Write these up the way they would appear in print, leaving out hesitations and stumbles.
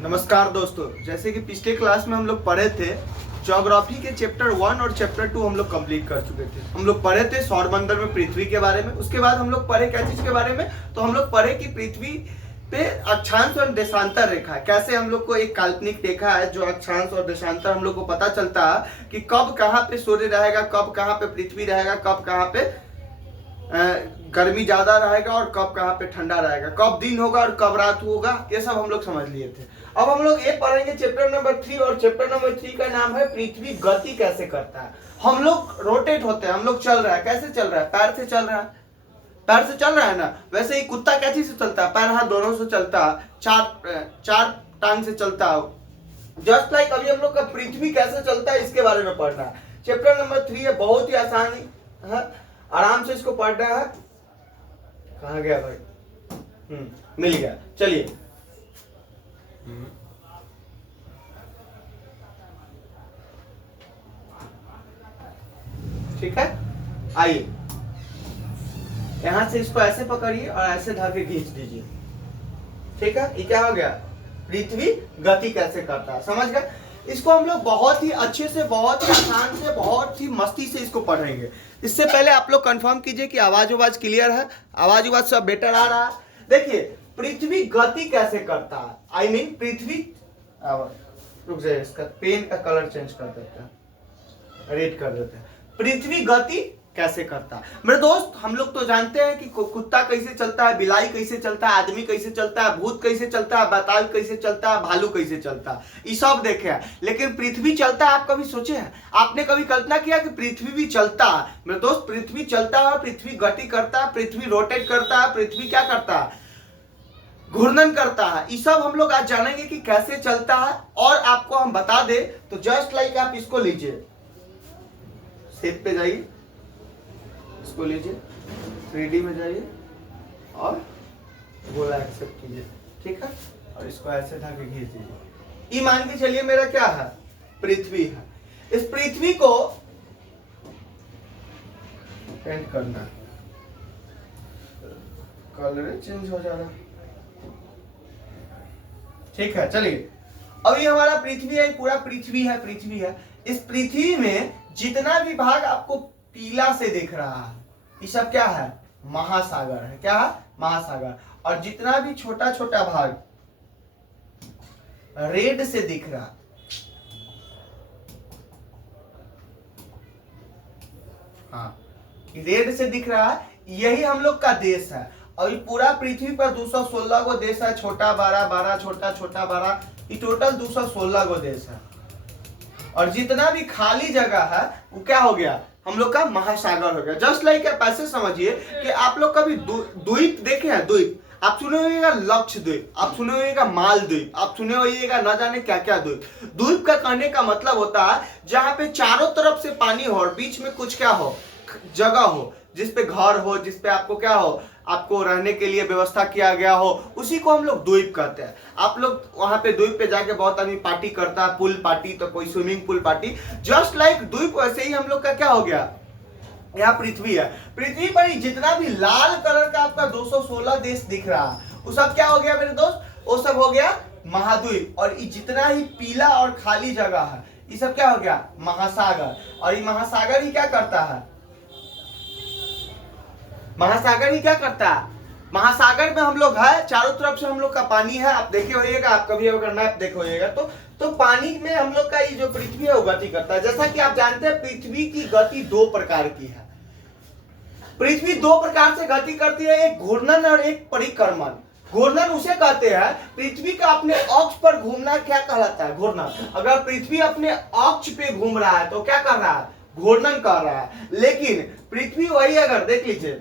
नमस्कार दोस्तों, जैसे कि पिछले क्लास में हम लोग पढ़े थे ज्योग्राफी के चैप्टर 1 और चैप्टर 2 हम लोग कंप्लीट कर चुके थे। हम लोग पढ़े थे सौरमंडल में पृथ्वी के बारे में। उसके बाद हम लोग पढ़े क्या चीज के बारे में, तो हम लोग पढ़े कि पृथ्वी पे अक्षांश और देशांतर रेखा है। कैसे हम लोग को एक काल्पनिक रेखा है जो अक्षांश और देशांतर हम लोग को पता चलता है कि कब कहाँ पे सूर्य रहेगा, कब कहाँ पे पृथ्वी रहेगा, कब कहाँ पे गर्मी ज्यादा रहेगा और कब कहाँ पे ठंडा रहेगा, कब दिन होगा और कब रात होगा, ये सब हम लोग समझ लिए थे। अब हम लोग ये पढ़ेंगे चैप्टर नंबर 3 और चैप्टर नंबर 3 का नाम है पृथ्वी गति कैसे करता है। हम लोग रोटेट होते हैं, हम लोग चल रहा है। कैसे चल रहा है? पैर से चल रहा है। पैर से चल रहा है ना। वैसे ही कुत्ता कैसे से चलता है? पैर हाथ दोनों से चलता है, चार टांग से चलता है। जस्ट लाइक अभी हम लोग का पृथ्वी कैसे चलता है इसके बारे में पढ़ना है। चैप्टर नंबर 3 है, बहुत ही आसान है, आराम से इसको पढ़ना है। कहाँ गया भाई? मिल गया। चलिए ठीक है, आइए यहां से इसको ऐसे पकड़िए और ऐसे धागे खींच दीजिए। ठीक है, ये क्या हो गया? पृथ्वी गति कैसे करता है, समझ गए? इसको हम लोग बहुत ही अच्छे से, बहुत ही आसान से, बहुत ही मस्ती से इसको पढ़ेंगे। इससे पहले आप लोग कंफर्म कीजिए कि आवाज क्लियर है, आवाज सब बेटर आ रहा है। देखिए पृथ्वी गति कैसे करता है, आई मीन पृथ्वी, रुक जाइए, इसका पेन का कलर चेंज कर देते हैं, रेड कर देते हैं। पृथ्वी गति कैसे करता है मेरे दोस्त? हम लोग तो जानते हैं कि कुत्ता कैसे चलता है, बिलाई कैसे चलता है, आदमी कैसे चलता है, भूत कैसे चलता है, बताल कैसे चलता है, भालू कैसे चलता है, ये सब देखे हैं। लेकिन पृथ्वी चलता है, आप कभी सोचे हैं? आपने कभी कल्पना किया कि पृथ्वी भी चलता है? मेरे दोस्त पृथ्वी चलता है, पृथ्वी गति करता है, पृथ्वी रोटेट करता है, पृथ्वी क्या करता है? घूर्णन करता है। ये सब हम लोग आज जानेंगे कि कैसे चलता है। और आपको हम बता दे तो जस्ट लाइक आप इसको लीजिए, शेप पे जाइए, इसको लीजिए, 3D में जाइए और गोला एक्सेप्ट कीजिए। ठीक है, और इसको ऐसे धागे खींच दीजिए। ये मान के चलिए मेरा क्या है? पृथ्वी है। इस पृथ्वी को पेंट करना, कलर चेंज हो जा रहा है। ठीक है, चलिए अब ये हमारा पृथ्वी है, पूरा पृथ्वी है। इस पृथ्वी में जितना भी भाग आपको पीला से दिख रहा है, ये सब क्या है? महासागर है। क्या है? महासागर। और जितना भी छोटा छोटा भाग रेड से दिख रहा, हाँ रेड से दिख रहा है, यही हम लोग का देश है। और ये पूरा पृथ्वी पर 216 गो देश है, छोटा बड़ा, बड़ा छोटा, छोटा बड़ा, ये टोटल 216 गो देश है। और जितना भी खाली जगह है वो क्या हो गया? हम लोग का महासागर हो गया। जस्ट लाइक आप ऐसे समझिए कि आप लोग कभी द्वीप देखे हैं? द्वीप आप सुने होइएगा, लक्षद्वीप आप सुने होइएगा, मालद्वीप आप सुने होइएगा, न जाने क्या क्या द्वीप। द्वीप का कहने का मतलब होता है जहां पे चारों तरफ से पानी हो और बीच में कुछ क्या हो? जगह हो, जिसपे घर हो, जिसपे आपको क्या हो, आपको रहने के लिए व्यवस्था किया गया हो, उसी को हम लोग द्वीप कहते हैं। आप लोग वहां पे द्वीप पे जाके बहुत आदमी पार्टी करता है, पूल पार्टी, तो कोई swimming pool party. Just like द्वीप वैसे ही हम लोग का क्या हो गया? यहाँ पृथ्वी है। पृथ्वी पर जितना भी लाल कलर का आपका 216 देश दिख रहा है, वो सब क्या हो गया मेरे दोस्त? वो सब हो गया महाद्वीप। और जितना ही पीला और खाली जगह है, ये सब क्या हो गया? महासागर। और ये महासागर ही क्या करता है? महासागर ही क्या करता है? महासागर में हम लोग है, चारों तरफ से हम लोग का पानी है। आप देखे होइएगा, आप कभी अगर मैप देखे होइएगा तो पानी में हम लोग का ये जो पृथ्वी है वो गति करता है। जैसा कि आप जानते हैं पृथ्वी की गति 2 प्रकार की है। पृथ्वी 2 प्रकार से गति करती है, एक घूर्णन और एक परिक्रमण। घूर्णन उसे कहते हैं पृथ्वी का अपने अक्ष पर घूमना, क्या कहलाता है? घूर्णन। अगर पृथ्वी अपने अक्ष पे घूम रहा है तो क्या कर रहा है? घूर्णन कर रहा है। लेकिन पृथ्वी वही, अगर देख लीजिए,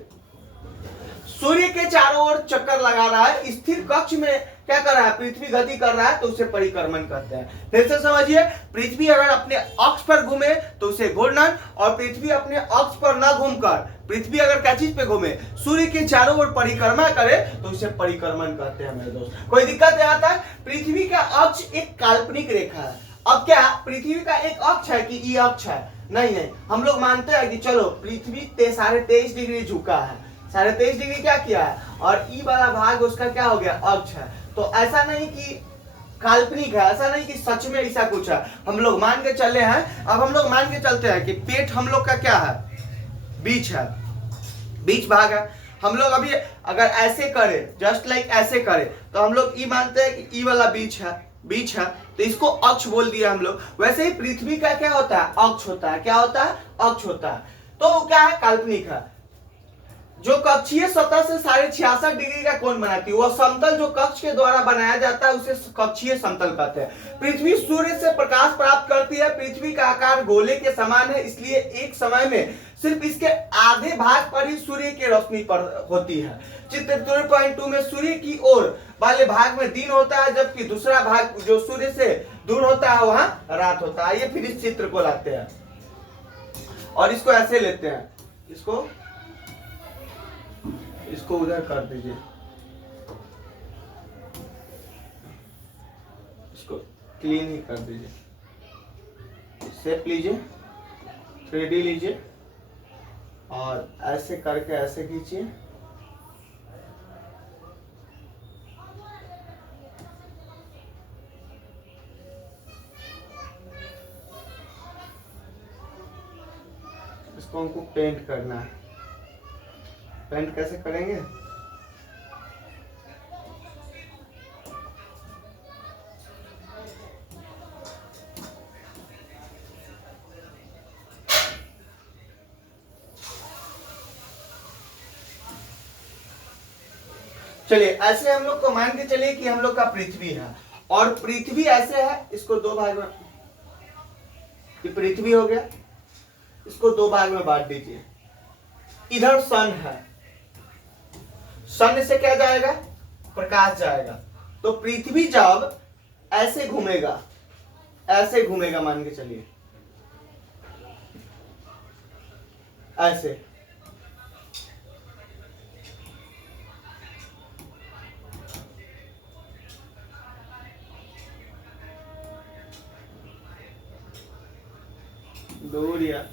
सूर्य के चारों ओर चक्कर लगा रहा है, स्थिर कक्ष में क्या कर रहा है? पृथ्वी गति कर रहा है, तो उसे परिक्रमण कहते हैं। फिर से समझिए, पृथ्वी अगर अपने अक्ष पर घूमे तो उसे घूर्णन, और पृथ्वी अपने अक्ष पर न घूमकर पृथ्वी अगर क्या चीज पे घूमे? सूर्य के चारों ओर परिक्रमा करे तो उसे परिक्रमण कहते हैं मेरे दोस्त। कोई दिक्कत नहीं आता? पृथ्वी का अक्ष एक काल्पनिक रेखा है। अब क्या पृथ्वी का एक अक्ष है कि ये अक्ष है? नहीं, हम लोग मानते हैं कि चलो पृथ्वी 23.5 डिग्री झुका है, 23.5 डिग्री क्या किया है, और ई वाला भाग उसका क्या हो गया? अक्ष है। तो ऐसा नहीं कि काल्पनिक है, ऐसा नहीं कि सच में ऐसा कुछ है। हम लोग मान के चले हैं, अब हम लोग मान के चलते हैं कि पेट हम लोग का क्या है, बीच है, बीच भाग है। हम लोग अभी अगर ऐसे करें, जस्ट लाइक ऐसे करें, तो हम लोग ई मानते हैं कि ई वाला बीच है, बीच है, तो इसको अक्ष बोल दिया हम लोग। वैसे ही पृथ्वी का क्या होता है, अक्ष होता है। क्या होता है, अक्ष होता है। तो क्या है, काल्पनिक है। जो कक्षीय सतह से 66.5 डिग्री का कोण बनाती है, वह समतल जो कक्ष के द्वारा बनाया जाता है उसे कक्षीय समतल कहते हैं। पृथ्वी सूर्य से प्रकाश प्राप्त करती है। पृथ्वी का आकार गोले के समान है, इसलिए एक समय में सिर्फ इसके आधे भाग पर ही सूर्य की रोशनी पर होती है। चित्र 3.2 में सूर्य की ओर वाले भाग में दिन होता है, जबकि दूसरा भाग जो सूर्य से दूर होता है वहां रात होता है। ये फिर इस चित्र को लाते हैं और इसको ऐसे लेते हैं, इसको उधर कर दीजिए, इसको क्लीन ही कर दीजिए। शेप लीजिए, 3D लीजिए और ऐसे करके ऐसे खींचिए। इसको हमको पेंट करना है। पेंट कैसे करेंगे, चलिए ऐसे हम लोग को मान के चलिए कि हम लोग का पृथ्वी है और पृथ्वी ऐसे है। इसको दो भाग में, ये पृथ्वी हो गया, इसको दो भाग में बांट दीजिए। इधर सन है, सन से क्या जाएगा, प्रकाश जाएगा। तो पृथ्वी जब ऐसे घूमेगा, ऐसे घूमेगा, मान के चलिए ऐसे, दूर या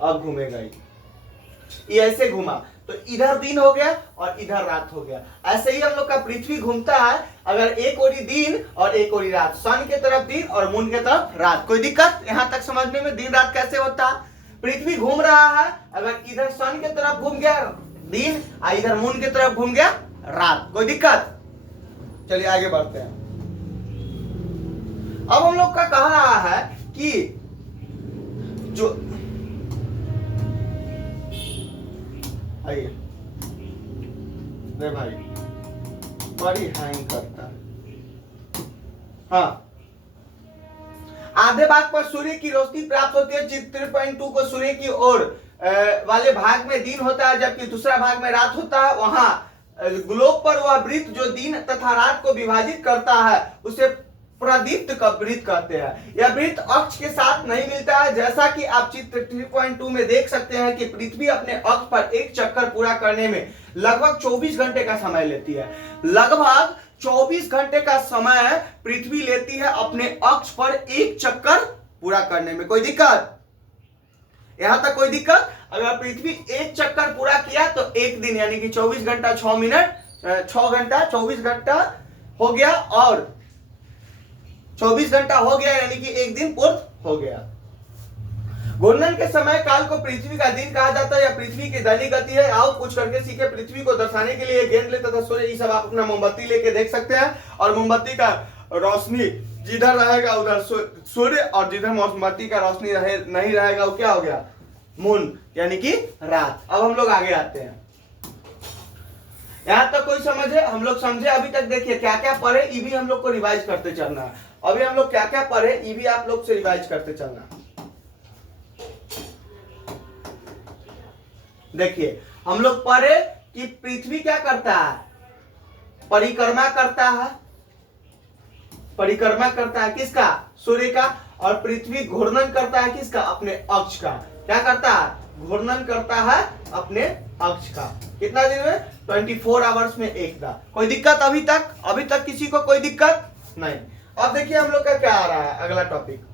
अब घूमेगा, ये ऐसे घूमा तो इधर दिन हो गया और इधर रात हो गया। ऐसे ही हम लोग का पृथ्वी घूमता है, अगर एक ओरी दिन और एक ओरी रात, सन के तरफ दिन और मून के तरफ रात। कोई दिक्कत यहां तक समझने में, दिन रात कैसे होता है। पृथ्वी घूम रहा है, अगर इधर सन के तरफ घूम गया दिन और इधर मून के तरफ घूम गया रात। कोई दिक्कत, चलिए आगे बढ़ते हैं। अब हम लोग का कह रहा है कि जो आइए भाई बड़ी हैंग करता है। हाँ, आधे भाग पर सूर्य की रोशनी प्राप्त होती है। चित्र 3.2 को सूर्य की ओर वाले भाग में दिन होता है, जबकि दूसरा भाग में रात होता है। वहां ग्लोब पर वह वृत्त जो दिन तथा रात को विभाजित करता है उसे प्रदीप्त का वृत्त कहते हैं। यह वृत्त अक्ष के साथ नहीं मिलता है, जैसा कि आप चित्र 3.2 में देख सकते हैं कि पृथ्वी अपने अक्ष पर एक चक्कर पूरा करने में लगभग 24 घंटे का समय लेती है। लगभग 24 घंटे का समय पृथ्वी लेती है अपने अक्ष पर एक चक्कर पूरा करने में। कोई दिक्कत, यहां तक कोई दिक्कत। अगर पृथ्वी एक चक्कर पूरा किया तो एक दिन यानी कि 24 घंटा 6 मिनट 6 घंटा 24 घंटा हो गया और 24 घंटा हो गया यानी कि एक दिन पूर्ण हो गया। घूर्णन के समय काल को पृथ्वी का दिन कहा जाता है या पृथ्वी की दैनिक गति है। आओ कुछ करके सीखे। पृथ्वी को दर्शाने के लिए गेंद ले तथा सूर्य, ये सब आप अपना मोमबत्ती लेके देख सकते हैं और मोमबत्ती का रोशनी जिधर रहेगा उधर सूर्य और जिधर मोमबत्ती का रोशनी नहीं रहेगा वो क्या हो गया, मून यानी कि रात। अब हम लोग आगे आते हैं। यहां तक कोई समझे, हम लोग समझे अभी तक। देखिए क्या क्या पढ़े, ये भी हम लोग को रिवाइज करते चलना है। अभी हम लोग क्या क्या पढ़े ये भी आप लोग से रिवाइज करते चलना। देखिए हम लोग पढ़े कि पृथ्वी क्या करता है, परिक्रमा करता है। परिक्रमा करता है किसका, सूर्य का। और पृथ्वी घूर्णन करता है किसका, अपने अक्ष का। क्या करता है, घूर्णन करता है अपने अक्ष का। कितना दिन में, 24 आवर्स में एक बार। कोई दिक्कत अभी तक, अभी तक किसी को कोई दिक्कत नहीं। अब देखिए हम लोग का क्या आ रहा है अगला टॉपिक।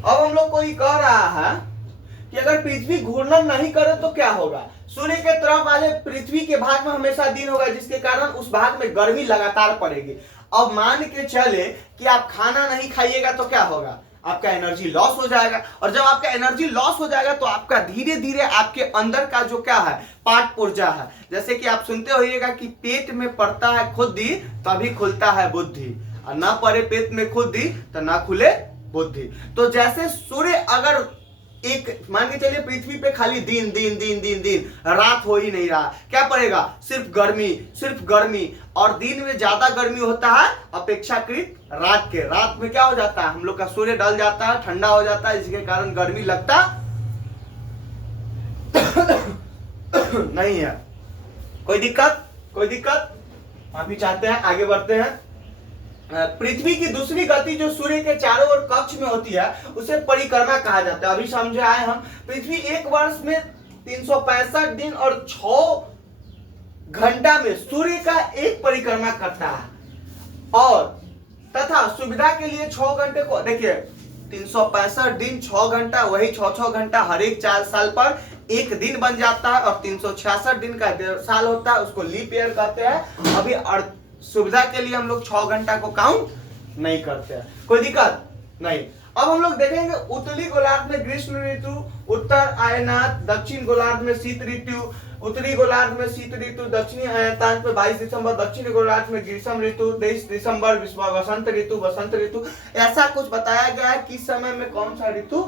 अब हम लोग को ये कह रहा है कि अगर पृथ्वी घूर्णन नहीं करे तो क्या होगा। सूर्य के तरफ वाले पृथ्वी के भाग में हमेशा दिन होगा, जिसके कारण उस भाग में गर्मी लगातार पड़ेगी। अब मान के चले कि आप खाना नहीं खाइएगा तो क्या होगा, आपका एनर्जी लॉस हो जाएगा, और जब आपका एनर्जी लॉस हो जाएगा तो आपका धीरे धीरे आपके अंदर का जो क्या है, पाठ पुर्जा है, जैसे कि आप सुनते होइएगा कि पेट में पड़ता है खुदी तभी खुलता है बुद्धि, और ना पड़े पेट में खुदी तो ना खुले बुद्धि। तो जैसे सूर्य अगर एक मान के चलिए पृथ्वी पे खाली दिन दिन दिन दिन दिन, रात हो ही नहीं रहा, क्या पड़ेगा, सिर्फ गर्मी सिर्फ गर्मी, और दिन में ज्यादा गर्मी होता है अपेक्षाकृत रात के। रात में क्या हो जाता है, हम लोग का सूर्य ढल जाता है, ठंडा हो जाता है, जिसके कारण गर्मी लगता नहीं है। कोई दिक्कत, कोई दिक्कत, माफी चाहते हैं, आगे बढ़ते हैं। पृथ्वी की दूसरी गति जो सूर्य के चारों ओर कक्ष में होती है उसे परिक्रमा कहा जाता है। अभी समझे आए हम, पृथ्वी एक वर्ष में 365 दिन और 6 घंटा में सूर्य का एक परिक्रमा करता है, और तथा सुविधा के लिए 6 घंटे को देखिए 365 दिन 6 घंटा, वही 6 घंटा हर एक 4 साल पर एक दिन बन जाता है, और 366 दिन का साल होता है, उसको लीप ईयर कहते हैं। अभी सुविधा के लिए हम लोग 6 घंटा को काउंट नहीं करते हैं, कोई दिक्कत नहीं। अब हम लोग देखेंगे उत्तरी गोलार्ध में ग्रीष्म ऋतु, उत्तर आयनात, दक्षिण गोलार्ध में शीत ऋतु, उत्तरी गोलार्ध में शीत ऋतु, दक्षिणी आयतांश में 22 दिसंबर, दक्षिण गोलार्ध में ग्रीष्म ऋतु, 23 दिसंबर वसंत ऋतु, वसंत ऋतु। ऐसा कुछ बताया गया है किस समय में कौन सा ऋतु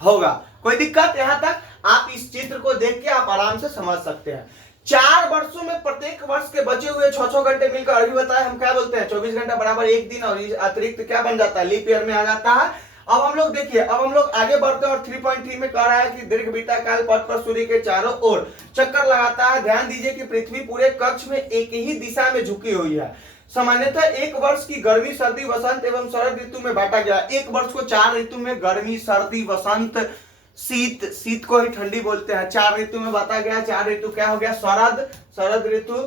होगा। कोई दिक्कत, यहां तक आप इस चित्र को देख के आप आराम से समझ सकते हैं। 4 वर्षों में प्रत्येक वर्ष के बचे हुए 6 घंटे मिलकर, अभी बताया हम क्या बोलते हैं, 24 घंटा बराबर एक दिन, और अतिरिक्त क्या बन जाता है, लीप ईयर में आ जाता है। अब हम लोग देखिए, अब हम लोग आगे बढ़ते हैं, और 3.3 में कह रहा है कि दीर्घ वृत्ताकार पथ पर सूर्य के चारों ओर चक्कर लगाता है। ध्यान दीजिए कि पृथ्वी पूरे कक्ष में एक ही दिशा में झुकी हुई है। सामान्यतः एक वर्ष की गर्मी, सर्दी, वसंत एवं शरद ऋतु में बांटा गया। एक वर्ष को 4 ऋतु में, गर्मी, सर्दी, वसंत, शीत, शीत को ही ठंडी बोलते हैं, 4 ऋतु में बांटा गया। 4 ऋतु क्या हो गया, शरद ऋतु,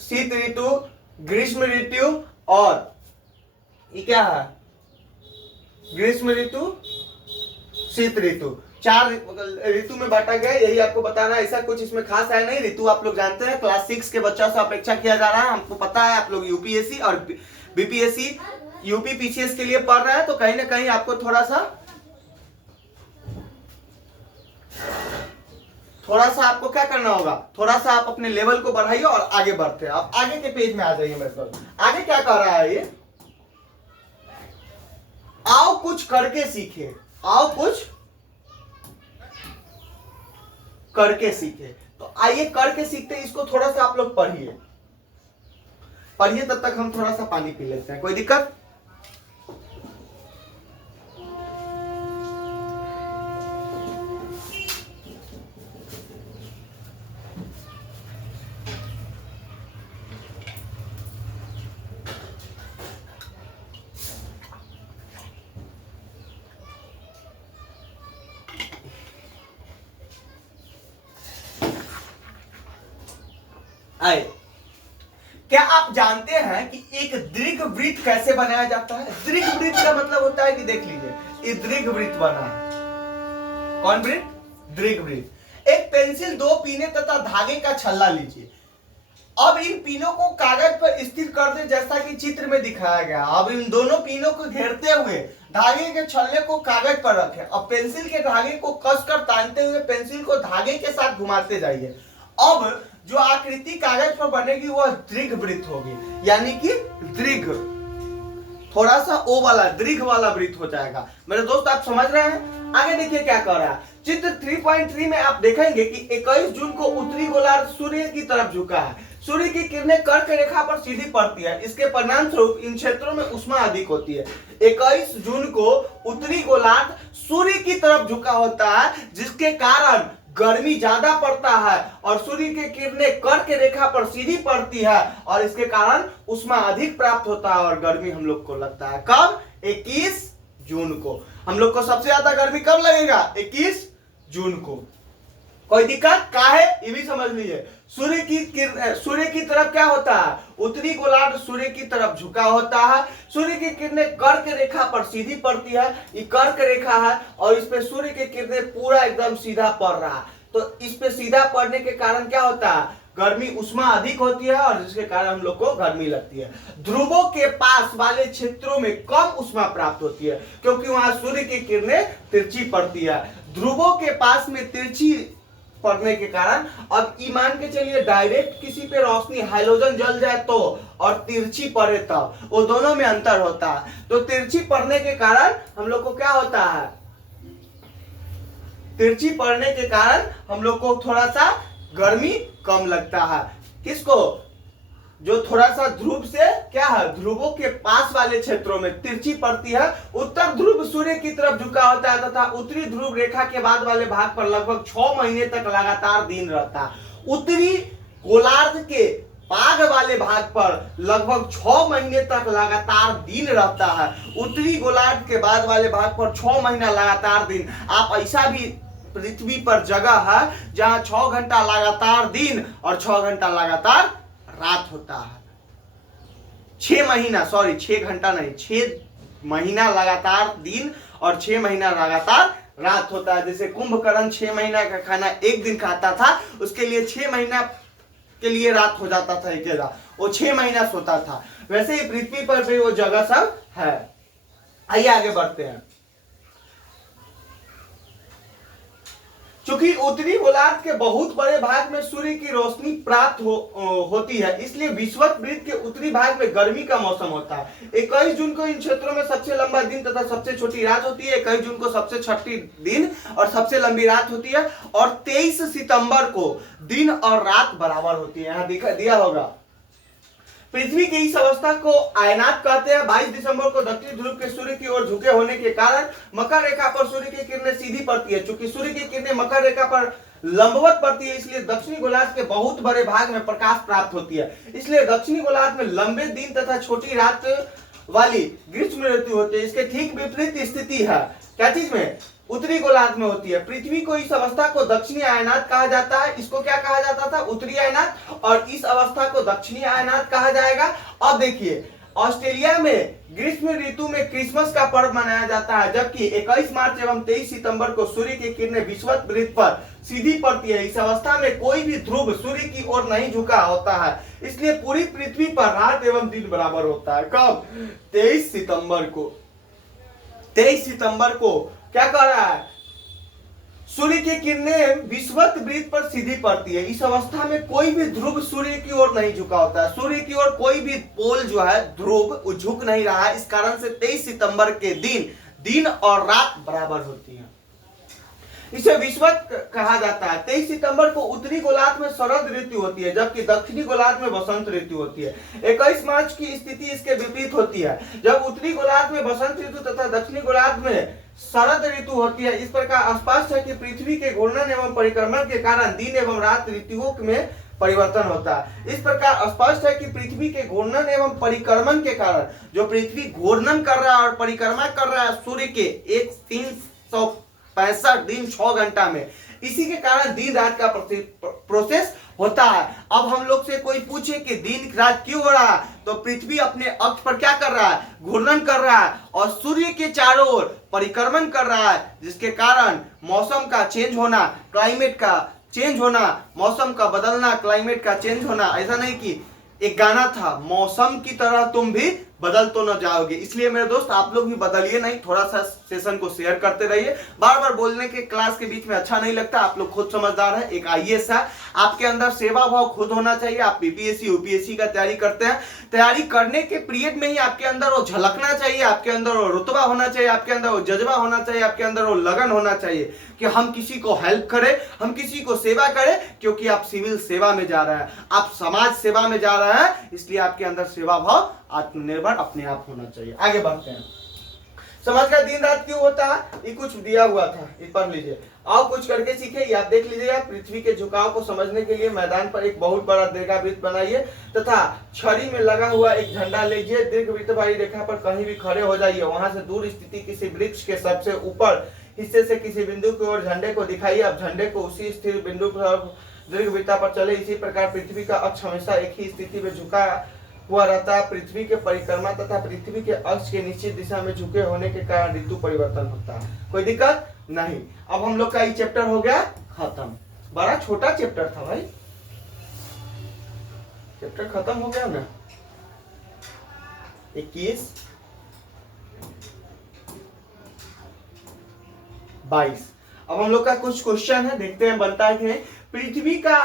शीत ऋतु, ग्रीष्म ऋतु, और ये क्या है, ग्रीष्म ऋतु, शीत ऋतु, 4 ऋतु में बांटा गया। यही आपको बता रहा है, ऐसा कुछ इसमें खास है नहीं। ऋतु आप लोग जानते हैं, क्लास 6 के बच्चों से अपेक्षा किया जा रहा है, हमको पता है। आप लोग यूपीएससी और बीपीएससी, यूपी पीसीएस के लिए पढ़ रहे हैं, तो कहीं ना कहीं आपको थोड़ा सा आपको क्या करना होगा, थोड़ा सा आप अपने लेवल को बढ़ाइए और आगे बढ़ते हैं। आप आगे के पेज में आ जाइए मेरे को। आगे क्या कह रहा है ये, आओ कुछ करके सीखे, आओ कुछ करके सीखे। तो आइए करके सीखते हैं, इसको थोड़ा सा आप लोग पढ़िए, तब तक हम थोड़ा सा पानी पी लेते हैं, कोई दिक्कत। आए, क्या आप जानते हैं कि एक दीर्घ वृत्त कैसे बनाया जाता है? दीर्घ वृत्त का मतलब होता है कि देख लीजिए, ये दीर्घ वृत्त बना है। कौन वृत्त? दीर्घ वृत्त। एक पेंसिल, 2 पीने तथा धागे का छल्ला लीजिए। अब इन पीनों को कागज पर स्थिर कर दे, जैसा कि चित्र में दिखाया गया। अब इन दोनों पीनों को घेरते हुए धागे के छल्ले को कागज पर रखें। अब पेंसिल के धागे को कसकर तानते हुए पेंसिल को धागे के साथ घुमाते जाइए। अब जो आकृति कागज पर बनेगी वह दीर्घ वृत्त होगी, यानी कि दीर्घ, थोड़ा सा ओ वाला, दीर्घ वाला वृत्त हो जाएगा। मेरे दोस्त आप समझ रहे हैं? आगे देखिए क्या कर रहा है। चित्र 3.3 में आप देखेंगे कि 21 जून को उत्तरी गोलार्ध सूर्य की तरफ झुका है। सूर्य की किरणें कर्क रेखा पर सीधी पड़ती है। इसके परिणाम स्वरूप इन क्षेत्रों में ऊष्मा अधिक होती है। 21 जून को उत्तरी गोलार्ध सूर्य की तरफ झुका होता है, जिसके कारण गर्मी ज्यादा पड़ता है, और सूर्य की किरणें कर्क रेखा पर सीधी पड़ती है, और इसके कारण ऊष्मा अधिक प्राप्त होता है, और गर्मी हम लोग को लगता है कब? 21 जून को। हम लोग को सबसे ज्यादा गर्मी कब लगेगा? 21 जून को। कोई दिक्कत का है ये भी समझ लीजिए। सूर्य की तरफ क्या होता है, उत्तरी गोलार्ध सूर्य की तरफ झुका होता है। सूर्य की किरणें कर्क रेखा पर सीधी पड़ती है, ये कर्क रेखा है और इस पे सूर्य की किरणें पूरा एकदम सीधा पड़ रहा है। तो इस पे सीधा पड़ने के कारण क्या होता है, गर्मी उष्मा अधिक होती है और जिसके कारण हम लोग को गर्मी लगती है। ध्रुवों के पास वाले क्षेत्रों में कम उष्मा प्राप्त होती है क्योंकि वहां सूर्य की किरणें तिरछी पड़ती है। ध्रुवों के पास में तिरछी पड़ने के कारण, अब ईमान के चलिए डायरेक्ट किसी पे रोशनी हाइड्रोजन जल जाए तो और तिरछी पड़े तब, वो दोनों में अंतर होता है। तो तिरछी पड़ने के कारण हम लोग को क्या होता है, तिरछी पड़ने के कारण हम लोग को थोड़ा सा गर्मी कम लगता है। किसको, जो थोड़ा सा ध्रुव से क्या है, ध्रुवों के पास वाले क्षेत्रों में तिरछी पड़ती है। उत्तर ध्रुव सूर्य की तरफ झुका होता है तथा उत्तरी ध्रुव रेखा के बाद वाले भाग पर लगभग 6 महीने तक लगातार दिन रहता है। उत्तरी गोलार्ध के बाद वाले भाग पर लगभग 6 महीने तक लगातार दिन रहता है। उत्तरी गोलार्ध के बाद वाले भाग पर 6 महीना लगातार दिन। आप ऐसा भी पृथ्वी पर जगह है जहां 6 घंटा लगातार दिन और 6 घंटा लगातार रात होता है। 6 महीना, सॉरी 6 घंटा नहीं, 6 महीना लगातार दिन और 6 महीना लगातार रात होता है। जैसे कुंभकर्ण 6 महीना का खाना एक दिन खाता था, उसके लिए 6 महीना के लिए रात हो जाता था एक जगह, वो 6 महीना सोता था। वैसे ही पृथ्वी पर भी वो जगह सब है। आइए आगे बढ़ते हैं। क्योंकि उत्तरी गोलार्ध के बहुत बड़े भाग में सूर्य की रोशनी प्राप्त होती है, इसलिए विषुवत-वृत्त के उत्तरी भाग में गर्मी का मौसम होता है। 21 जून को इन क्षेत्रों में सबसे लंबा दिन तथा सबसे छोटी रात होती है। 21 जून को सबसे छोटी दिन और सबसे लंबी रात होती है और 23 सितंबर को दिन और रात बराबर होती है। यहाँ दिया होगा। पृथ्वी की इस अवस्था को आयनात कहते हैं। 22 दिसंबर को दक्षिणी ध्रुव के सूर्य की ओर झुके होने के कारण मकर रेखा पर सूर्य की किरणें सीधी पड़ती है। चूंकि सूर्य की किरणें मकर रेखा पर लंबवत पड़ती है, इसलिए दक्षिणी गोलार्ध के बहुत बड़े भाग में प्रकाश प्राप्त होती है। इसलिए दक्षिणी गोलार्ध में लंबे दिन तथा छोटी रात वाली ग्रीष्म ऋतु होती है। इसके ठीक विपरीत स्थिति है क्या चीज में, उत्तरी गोलार्ध में होती है। पृथ्वी को इस अवस्था को दक्षिणी आयनात कहा जाता है। इसको क्या कहा जाता था, उत्तरी आयनात, और इस अवस्था को दक्षिणी आयनात कहा जाएगा। अब देखिए, ऑस्ट्रेलिया में ग्रीष्म ऋतु में क्रिसमस का पर्व मनाया जाता है, जबकि 21 मार्च एवं 23 सितंबर को सूर्य की किरणें विषुवत-वृत्त पर सीधी पड़ती है। इस अवस्था में कोई भी ध्रुव सूर्य की ओर नहीं झुका होता है, इसलिए पूरी पृथ्वी पर रात एवं दिन बराबर होता है। कब, 23 सितंबर को। 23 सितंबर को क्या कर रहा है, सूर्य की किरणें विषुवत-वृत्त पर सीधी पड़ती है। इस अवस्था में कोई भी ध्रुव सूर्य की ओर नहीं झुका होता है। सूर्य की ओर कोई भी पोल जो है, ध्रुव, वो झुक नहीं रहा है। इस कारण से 23 सितंबर के दिन और रात बराबर होती है। इसे विषुवत कहा जाता है। 23 सितंबर को उत्तरी गोलार्ध में शरद ऋतु होती है, जबकि दक्षिणी गोलार्ध में बसंत ऋतु होती है। 21 मार्च की स्थिति इसके विपरीत होती है, जब उत्तरी गोलार्ध में बसंत ऋतु तथा दक्षिणी गोलार्ध में शरद ऋतु होती है। इस प्रकार स्पष्ट है कि पृथ्वी के घूर्णन एवं परिक्रमण के कारण दिन एवं रात ऋतुओं में परिवर्तन होता है। इस प्रकार स्पष्ट है कि पृथ्वी के घूर्णन एवं परिक्रमण के कारण, जो पृथ्वी घूर्णन कर रहा है और परिक्रमा कर रहा है सूर्य के 365 दिन 6 घंटा में, इसी के कारण दिन रात का प्रोसेस होता है। अब हम लोग से कोई पूछे कि दिन रात क्यों हो रहा है, तो पृथ्वी अपने अक्ष पर क्या कर रहा है, घूर्णन कर रहा है और सूर्य के चारों ओर परिक्रमण कर रहा है, जिसके कारण मौसम का चेंज होना, क्लाइमेट का चेंज होना, मौसम का बदलना, क्लाइमेट का चेंज होना। ऐसा नहीं कि एक गाना था, मौसम की तरह तुम भी बदल तो न जाओगे। इसलिए मेरे दोस्त, आप लोग भी बदलिए नहीं, थोड़ा सा सेशन को शेयर करते रहिए। बार बार बोलने के क्लास के बीच में अच्छा नहीं लगता। आप लोग खुद समझदार है, एक आईएएस है, आपके अंदर सेवा भाव खुद होना चाहिए। आप बीपीएससी यूपीएससी का तैयारी करते हैं, तैयारी करने के पीरियड में ही आपके अंदर वो झलकना चाहिए, आपके अंदर वो रुतबा होना चाहिए, आपके अंदर वो जज्बा होना चाहिए, आपके अंदर वो लगन होना चाहिए कि हम किसी को हेल्प करें, हम किसी को सेवा करें, क्योंकि आप सिविल सेवा में जा रहे हैं, आप समाज सेवा में जा रहे हैं, इसलिए आपके अंदर सेवा भाव, आत्मनिर्भर अपने आप होना चाहिए। आगे बढ़ते हैं। समाज का दिन रात क्यों होता है, ये कुछ दिया हुआ था, ये पढ़ लीजिए। आओ कुछ करके सीखे, ये आप देख लीजिएगा। पृथ्वी के झुकाव को समझने के लिए मैदान पर एक बहुत बड़ा दीर्घवृत्त बनाइए तथा छड़ी में लगा हुआ एक झंडा लीजिए। दीर्घवृत्त वाली रेखा पर कहीं भी खड़े हो जाइए। वहां से दूर स्थिति किसी वृक्ष के सबसे ऊपर हिस्से से किसी बिंदु की ओर झंडे को दिखाइए। अब झंडे को उसी स्थिर बिंदु पर दीर्घवृत्ता पर चले। इसी प्रकार पृथ्वी का अक्ष हमेशा एक ही स्थिति में झुका हुआ रहता है। पृथ्वी के परिक्रमा तथा पृथ्वी के अक्ष के निश्चित दिशा में झुके होने के कारण ऋतु परिवर्तन होता है। कोई दिक्कत नहीं। अब हम लोग का ये चैप्टर हो गया खत्म। बड़ा छोटा चैप्टर था भाई, चैप्टर खत्म हो गया ना। 21, 22। अब हम लोग का कुछ क्वेश्चन है, देखते हैं बनता है कि नहीं। पृथ्वी का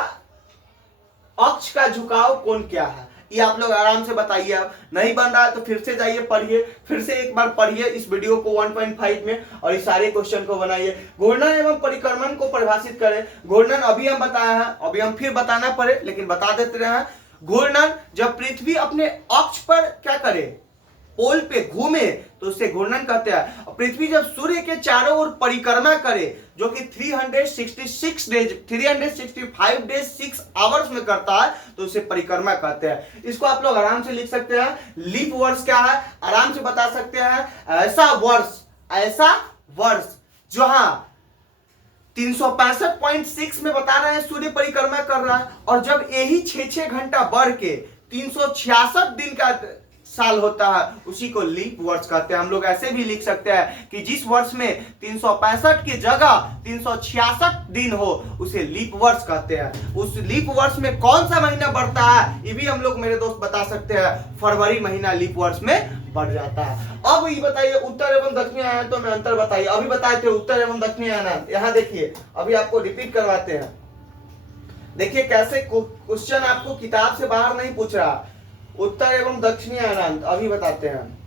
अक्ष का झुकाव कोण क्या है, ये आप लोग आराम से बताइए। आप नहीं बन रहा है तो फिर से जाइए पढ़िए, फिर से एक बार पढ़िए इस वीडियो को 1.5 में और इस सारे क्वेश्चन को बनाइए। घूर्णन एवं परिक्रमण को परिभाषित करें। घूर्णन अभी हम बताया है, अभी हम फिर बताना पड़े लेकिन बता देते रहे हैं। घूर्णन जब पृथ्वी अपने अक्ष पर क्या करे, पोल पे घूमे तो उसे घूर्णन कहते हैं। पृथ्वी जब सूर्य के चारों ओर परिक्रमा करे, जो कि 365 डेज 6 आवर्स में करता है, तो उसे परिक्रमा कहते हैं। इसको आप लोग आराम से लिख सकते हैं। लीप वर्ष क्या है आराम से बता सकते हैं। ऐसा वर्ष जहां 365.6 में बता रहे हैं सूर्य परिक्रमा कर रहा है, और जब यही 6 घंटा बढ़ के 366 दिन का साल होता है, उसी को लीप वर्ष कहते हैं। हम लोग ऐसे भी लिख सकते हैं कि जिस वर्ष में 365 की जगह 366 दिन हो, उसे लीप वर्ष कहते हैं। उस लीप वर्ष में कौन सा महीना बढ़ता है, ये भी हम लोग मेरे दोस्त बता सकते हैं। फरवरी महीना लीप वर्ष में बढ़ जाता है। अब ये बताइए उत्तर एवं दक्षिणी आयनों में अंतर बताइए। अभी बताए थे उत्तर एवं दक्षिणी आयन, यहाँ देखिए अभी आपको रिपीट करवाते हैं। देखिए कैसे क्वेश्चन आपको किताब से बाहर नहीं पूछ रहा। उत्तर एवं दक्षिणी आयनांत अभी बताते हैं।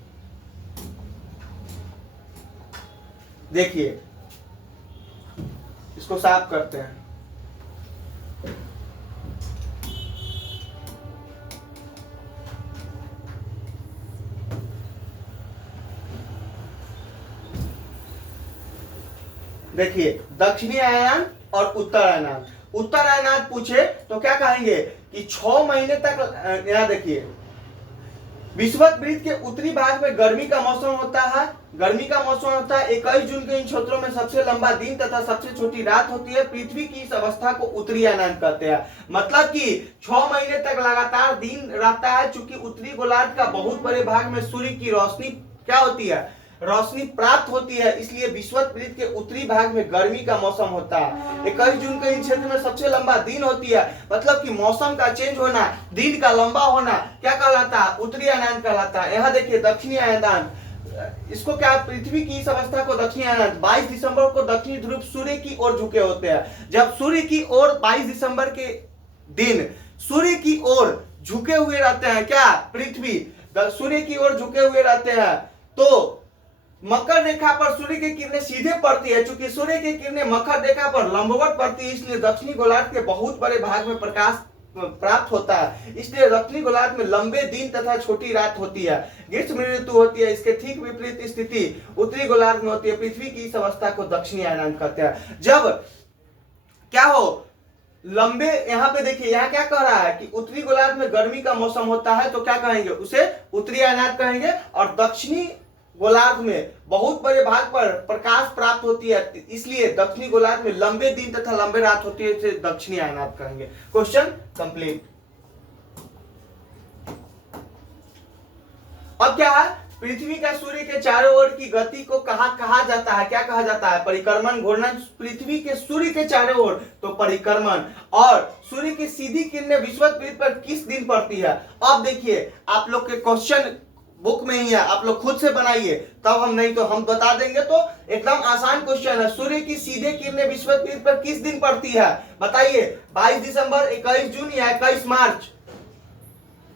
देखिए इसको साफ करते हैं। देखिए दक्षिणी आयन और उत्तर आयनांत। उत्तर आयनांत पूछे तो क्या कहेंगे कि 6 महीने तक, यहाँ देखिए विषुवत के उत्तरी भाग में गर्मी का मौसम होता है। गर्मी का मौसम होता है 21 जून के इन क्षेत्रों में सबसे लंबा दिन तथा सबसे छोटी रात होती है। पृथ्वी की इस अवस्था को उत्तरी आयनांत कहते हैं। मतलब कि 6 महीने तक लगातार दिन रहता है। चूंकि उत्तरी गोलार्ध का बहुत बड़े भाग में सूर्य की रोशनी क्या होती है, रोशनी प्राप्त होती है, इसलिए विषुवत के उत्तरी भाग में गर्मी का मौसम होता है। 21 जून के इन क्षेत्र में सबसे लंबा दिन होती है। मतलब कि मौसम का चेंज होना, दिन का लंबा होना क्या कहलाता है, उत्तरी आयनांत कहलाता है। यहाँ देखिए दक्षिणी आयनांत, इसको क्या, पृथ्वी की इस अवस्था को दक्षिणी आयनांत। 22 दिसंबर को दक्षिणी ध्रुव सूर्य की ओर झुके होते हैं। जब सूर्य की ओर 22 दिसंबर के दिन सूर्य की ओर झुके हुए रहते हैं, क्या पृथ्वी सूर्य की ओर झुके हुए रहते हैं, तो मकर रेखा पर सूर्य की किरणें सीधे पड़ती है। चूंकि सूर्य की किरणें मकर रेखा पर लंबवत पड़ती है, इसलिए दक्षिणी गोलार्ध के बहुत बड़े भाग में प्रकाश प्राप्त होता है। इसलिए दक्षिणी गोलार्ध में लंबे दिन तथा छोटी रात होती है। ग्रीष्म ऋतु होती है। इसके ठीक विपरीत स्थिति उत्तरी गोलार्ध में होती है। पृथ्वी की इस अवस्था को दक्षिणी आयनांत कहते हैं। जब क्या हो लंबे, यहाँ पे देखिए यहाँ क्या कह रहा है कि उत्तरी गोलार्ध में गर्मी का मौसम होता है, तो क्या कहेंगे, उसे उत्तरी आयनांत कहेंगे। और दक्षिणी गोलार्ध में बहुत बड़े भाग पर प्रकाश प्राप्त होती है, इसलिए दक्षिणी गोलार्ध में लंबे दिन तथा लंबे रात होती है, इसे दक्षिणी आयनांत कहेंगे। Question complete. अब क्या है, पृथ्वी का सूर्य के चारों ओर की गति को कहा जाता है, क्या कहा जाता है, परिक्रमण। घूर्णन पृथ्वी के सूर्य के चारों ओर तो परिक्रमण। और सूर्य की सीधी किरणें विषुवत पर किस दिन पड़ती है। अब देखिए आप लोग के क्वेश्चन बुक में ही है, आप लोग खुद से बनाइए, तब हम नहीं तो हम बता देंगे। तो एकदम आसान क्वेश्चन है। सूर्य की सीधे किरणें विषुवत पर किस दिन पड़ती है, बताइए। 22 दिसंबर, 21 जून या 21 मार्च।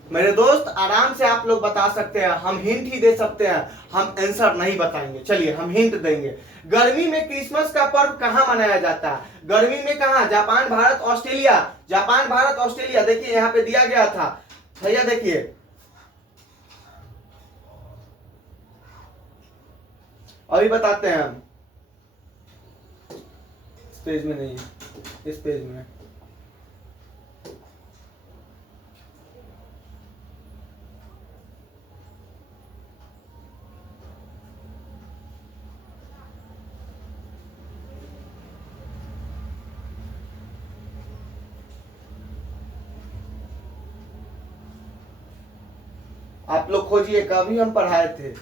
मेरे दोस्त आराम से आप लोग बता सकते हैं, हम हिंट ही दे सकते हैं, हम आंसर नहीं बताएंगे। चलिए हम हिंट देंगे। गर्मी में क्रिसमस का पर्व कहां मनाया जाता है, गर्मी में कहां, Japan, Bharat, Australia. Japan, Bharat, Australia. देखिए यहाँ पे दिया गया था भैया, देखिए अभी बताते हैं हम। इस पेज में नहीं, इस पेज में। आप लोग खोजिए, कभी हम पढ़ाए थे।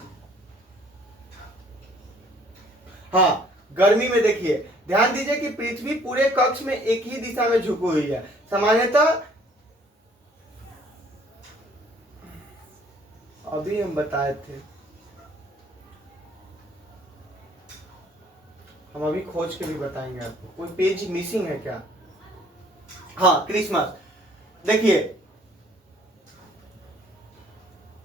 हाँ, गर्मी में देखिए, ध्यान दीजिए कि पृथ्वी पूरे कक्ष में एक ही दिशा में झुकी हुई है। सामान्यतः अभी हम बताए थे, हम अभी खोज के भी बताएंगे आपको। कोई पेज मिसिंग है क्या? हाँ, क्रिसमस देखिए,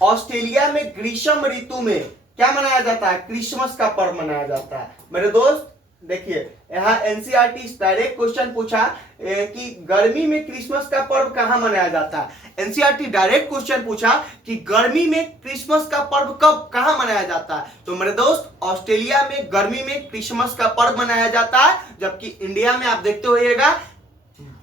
ऑस्ट्रेलिया में ग्रीष्म ऋतु में क्या मनाया जाता है? क्रिसमस का पर्व मनाया जाता है। मेरे दोस्त देखिए, यहाँ एनसीईआरटी डायरेक्ट क्वेश्चन पूछा कि गर्मी में क्रिसमस का पर्व कहाँ मनाया जाता है। एनसीईआरटी डायरेक्ट क्वेश्चन पूछा कि गर्मी में क्रिसमस का पर्व कब कहाँ मनाया जाता है। तो मेरे दोस्त, ऑस्ट्रेलिया में गर्मी में क्रिसमस का पर्व मनाया जाता है, जबकि इंडिया में आप देखते होइएगा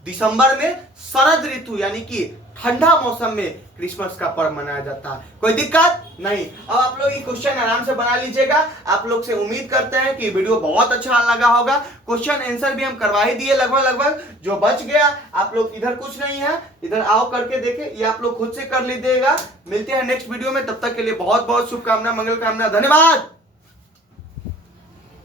दिसंबर में शरद ऋतु यानी कि ठंडा मौसम में क्रिसमस का पर्व मनाया जाता है। कोई दिक्कत नहीं। अब आप लोग ये क्वेश्चन आराम से बना लीजिएगा। आप लोग से उम्मीद करते हैं कि वीडियो बहुत अच्छा लगा होगा। क्वेश्चन आंसर भी हम करवा ही दिए लगभग। जो बच गया, आप लोग इधर कुछ नहीं है, इधर आओ करके देखे, ये आप लोग खुद से कर लीजिएगा। मिलते हैं नेक्स्ट वीडियो में, तब तक के लिए बहुत बहुत शुभकामना, मंगल कामना, धन्यवाद।